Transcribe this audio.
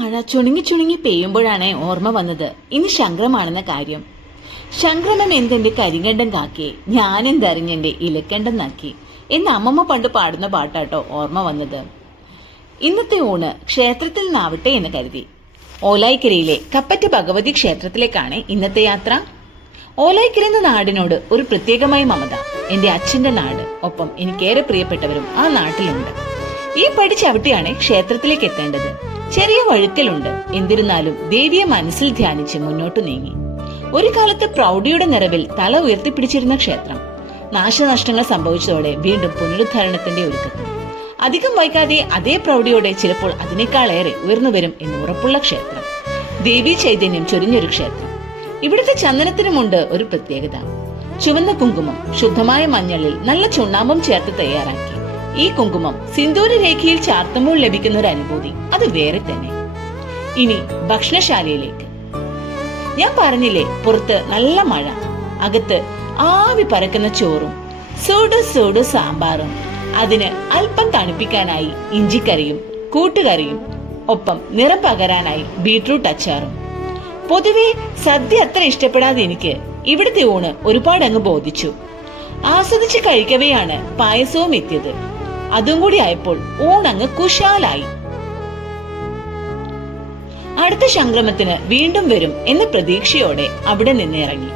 മഴ ചുണുങ്ങി ചുണുങ്ങി പെയ്യുമ്പോഴാണ് ഓർമ്മ വന്നത്. ഇനി ശങ്കരമാണെന്ന കാര്യം. ശങ്കരമം എന്തെന്റെ കരിങ്കണ്ടം കാക്കി? ഞാനെന്തറിഞ്ഞെന്റെ ഇലക്കണ്ടം നാക്കി? എന്ന് അമ്മമ്മ പണ്ട് പാടുന്ന പാട്ടാട്ടോ ഓർമ്മ വന്നത്. ഇന്നത്തെ ഊണ് ക്ഷേത്രത്തിൽ നിന്നാവട്ടെ എന്ന് കരുതി. ഓലായിക്കരയിലെ കപ്പറ്റ ഭഗവതി ക്ഷേത്രത്തിലേക്കാണ് ഇന്നത്തെ യാത്ര. ഓലായിക്കര എന്ന നാടിനോട് ഒരു പ്രത്യേകമായ മമത. എന്റെ അച്ഛന്റെ നാട്. ഒപ്പം എനിക്കേറെ പ്രിയപ്പെട്ടവരും ആ നാട്ടിലുണ്ട്. ഈ പടി ചവിട്ടിയാണ് ക്ഷേത്രത്തിലേക്ക് എത്തേണ്ടത്. ചെറിയ വഴുക്കലുണ്ട്. എന്നിരുന്നാലും ദേവിയെ മനസ്സിൽ ധ്യാനിച്ച് മുന്നോട്ടു നീങ്ങി. ഒരു കാലത്ത് പ്രൗഢിയുടെ നിറവിൽ തല ഉയർത്തിപ്പിടിച്ചിരുന്ന ക്ഷേത്രം. നാശനഷ്ടങ്ങൾ സംഭവിച്ചതോടെ വീണ്ടും പുനരുദ്ധാരണത്തിന്റെ ഒരുക്കത്തിൽ. അധികം വൈകാതെ അതേ പ്രൗഢിയോടെ ചിലപ്പോൾ അതിനേക്കാളേറെ ഉയർന്നു വരും എന്ന് ഉറപ്പുള്ള ക്ഷേത്രം. ദേവി ചൈതന്യം ചൊരിഞ്ഞൊരു ക്ഷേത്രം. ഇവിടുത്തെ ചന്ദനത്തിനുമുണ്ട് ഒരു പ്രത്യേകത. ചുവന്ന കുങ്കുമം ശുദ്ധമായ മഞ്ഞളിൽ നല്ല ചുണ്ണാമ്പും ചേർത്ത് തയ്യാറാക്കി. ഈ കുങ്കുമം സിന്ദൂര രേഖയിൽ ചാർത്തുമ്പോൾ ലഭിക്കുന്ന ഒരു അനുഭൂതി. അത് വേറെ തന്നെ. ഇനി ഭക്ഷണശാലയിലേക്ക്. ഞാൻ പറഞ്ഞില്ലേ പുറത്ത് നല്ല മഴ. അകത്ത് ആവി പറക്കുന്ന ചോറും സൂടു സൂടു സാമ്പാറും. അതിന് അല്പം തണുപ്പിക്കാനായി ഇഞ്ചിക്കറിയും കൂട്ടുകറിയും ഒപ്പം നിറം പകരാനായി ബീട്രൂട്ട് അച്ചാറും. പൊതുവെ സദ്യ അത്ര ഇഷ്ടപ്പെടാതെ എനിക്ക് ഇവിടുത്തെ ഊണ് ഒരുപാട് അങ്ങ് ബോധിച്ചു. ആസ്വദിച്ച് കഴിക്കവെയാണ് പായസവും എത്തിയത്. അതും കൂടി ആയപ്പോൾ ഊണങ്ങ് കുശാലായി. അടുത്ത സംക്രമത്തിന് വീണ്ടും വരും എന്ന പ്രതീക്ഷയോടെ അവിടെ നിന്ന് ഇറങ്ങി.